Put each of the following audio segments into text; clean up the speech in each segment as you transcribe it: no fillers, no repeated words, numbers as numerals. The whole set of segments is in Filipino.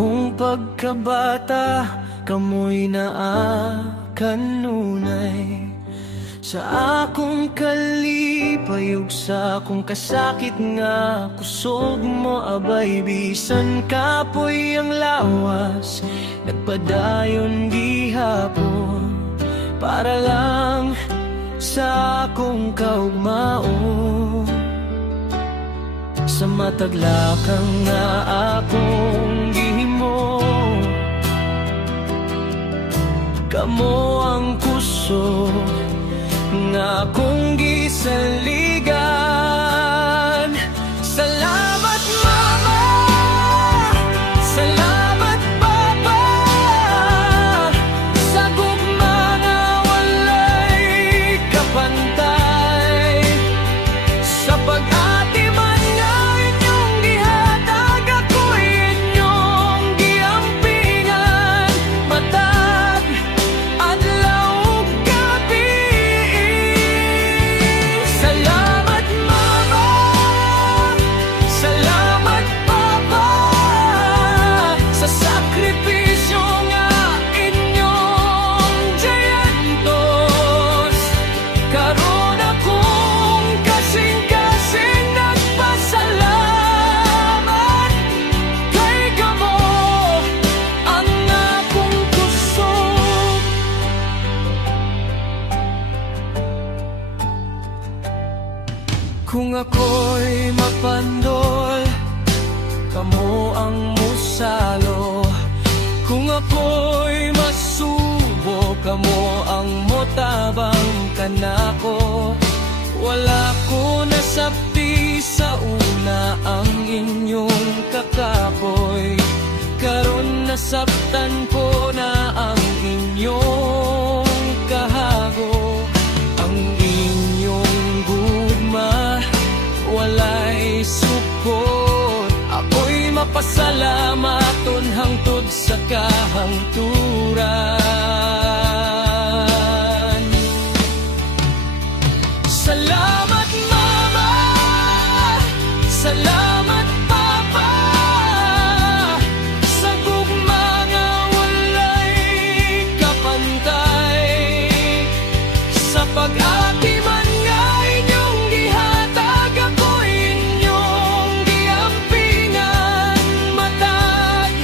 akong pagkabata, kamoy na kanunay sa akong kalipayog, sa akong kasakit nga kusog mo abay. Bisan kapoy ang lawas, nagpadayon gihapon para lang sa akong kaugmao. Sa mataglakang nga akong gihimo, kamo ang kusog nga akong gisaligan. Salamat mama, salamat papa, sa gugma nga walay kapantay. Sa pag-ati man nga inyong gihatag, ako'y inyong giampingan. Matag adlaw ug gabi. Salamat mama, salamat papa, sa sakripisyo nga inyong giyantos. Karon akong kasing-kasing nagpasalamat, kay kamo ang akong kusog. Kung ako'y mapandol, kamo ang musalo. Kung ako'y masubo, kamo ang motabang kanako. Wala ko nasabti sa una ang inyong kakapoy, karon nasabtan ko na ang inyong kahago. Ang inyong gugma walay sukot, ako'y mapasalamaton hangtod sa kahangturan. Salamat mama, salamat papa, sa gugma nga walay kapantay. Sa pag-ati man nga inyong gihatag, ako'y inyong giampingan. Matag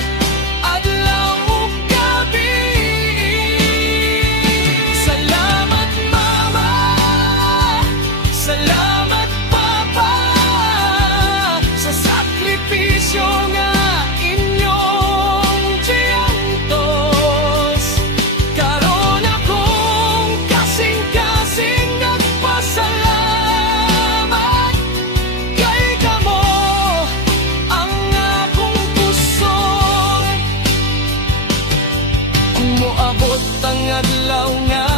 adlaw ug gabi. Salamat mama, salamat papa, sa sakripisyo nga inyong giyantos. Karon akong kasing-kasing nagpasalamat, kay kamo ang akong kusog. Kung moabot ang adlaw nga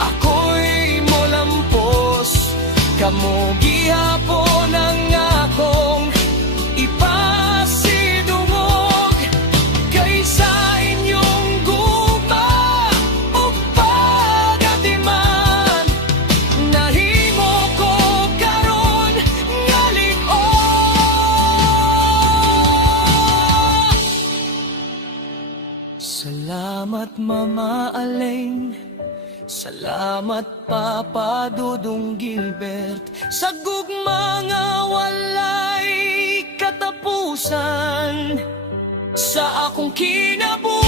ako'y molampos, kamo gihapon ang akong ipasidungog. Kaysa inyong gugma ug pagatiman, nahimo ko karon nga lig-on. Salamat mama Aleng, salamat Papa Dudong Gilbert, sa gugma nga walay katapusan sa akong kinabuhi.